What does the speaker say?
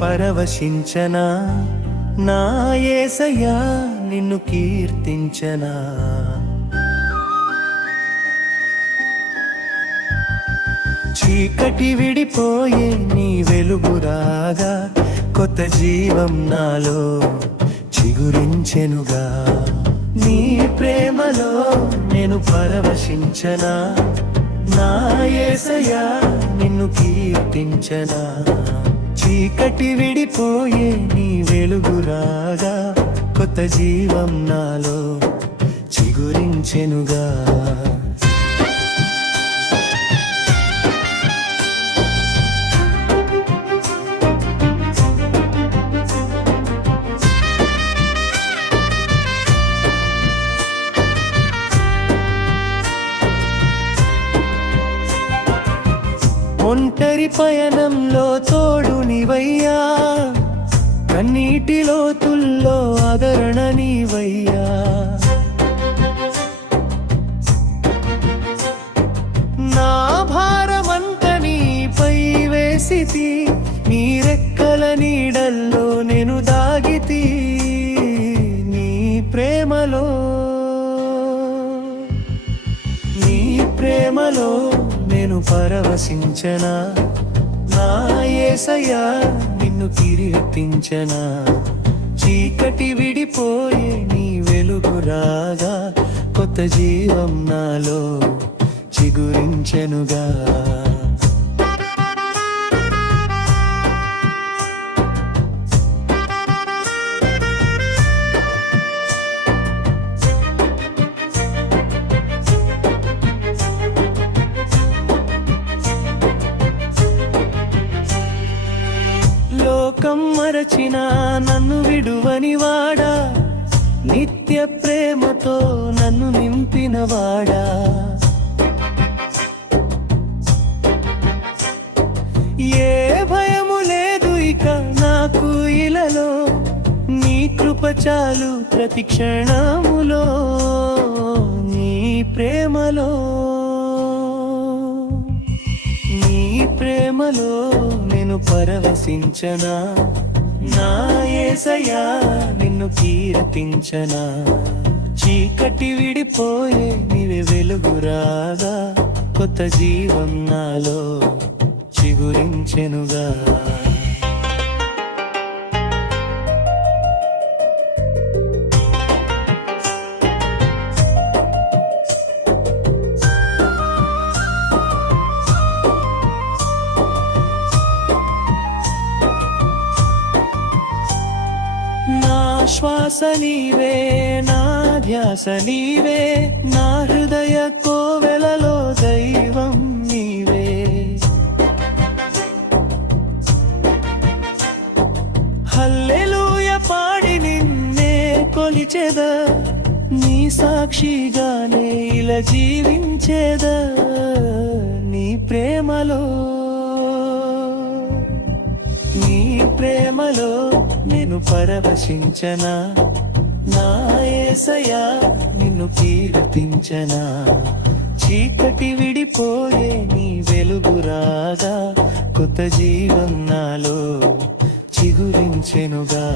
పరవశించనా? నా ఏసయ్యా నిన్ను కీర్తించనా? చీకటి విడిపోయే నీ వెలుగురాగా కొత్త జీవం నాలో చిగురించెనుగా. నీ ప్రేమలో నేను పరవశించనా? నా యేసయ్యా నిన్ను కీర్తించనా? చీకటి విడిపోయే నీ వెలుగురాగా కొత్త జీవం నాలో చిగురించెనుగా. ఒంటరి పయనంలో తోడు నీవయ్యా కన్నీటి లోతుల్లో ఆదరణ నీవయ్యా. నా భారమంత నీపై వేసితి నీ రెక్కల నీడల్లో నేను దాగితి నీ ప్రేమలో నీ ప్రేమలో. పరవశించనా? నా ఏసయ్యా నిన్ను కీర్తించనా? చీకటి విడిపోయే నీ వెలుగు రాగా కొత్త జీవం నాలో చిగురించనుగా. లోకం మరచిన నన్ను విడువని వాడా? నిత్య ప్రేమతో నన్ను నింపిన వాడా? ఏ భయము లేదు ఇక నాకు ఇలలో. నీ కృప చాలు ప్రతి క్షణములో. నీ ప్రేమలో. నీ ప్రేమలో. నిన్ను పరవశించనా? నా ఏసయా నిన్ను కీర్తించనా? చీకటి విడిపోయే నీవే వెలుగురాగా? కొత్త జీవం నాలో చిగురించెనుగా. శ్వాస నీవే నా ధ్యాస నీవే నా హృదయ కోవెలలో దైవం నీవే. హల్లెలూయ పాడి నిన్నే కొలిచెద నీ సాక్షిగానే ఇలా జీవించేద నీ ప్రేమలో నీ ప్రేమలో. పరవశించనా? నా యేసయ్యా నిన్ను కీర్తించనా? చీకటి విడిపోయే నీ వెలుగు రాగా కొత్త జీవన్నాలో చిగురించెనుగా.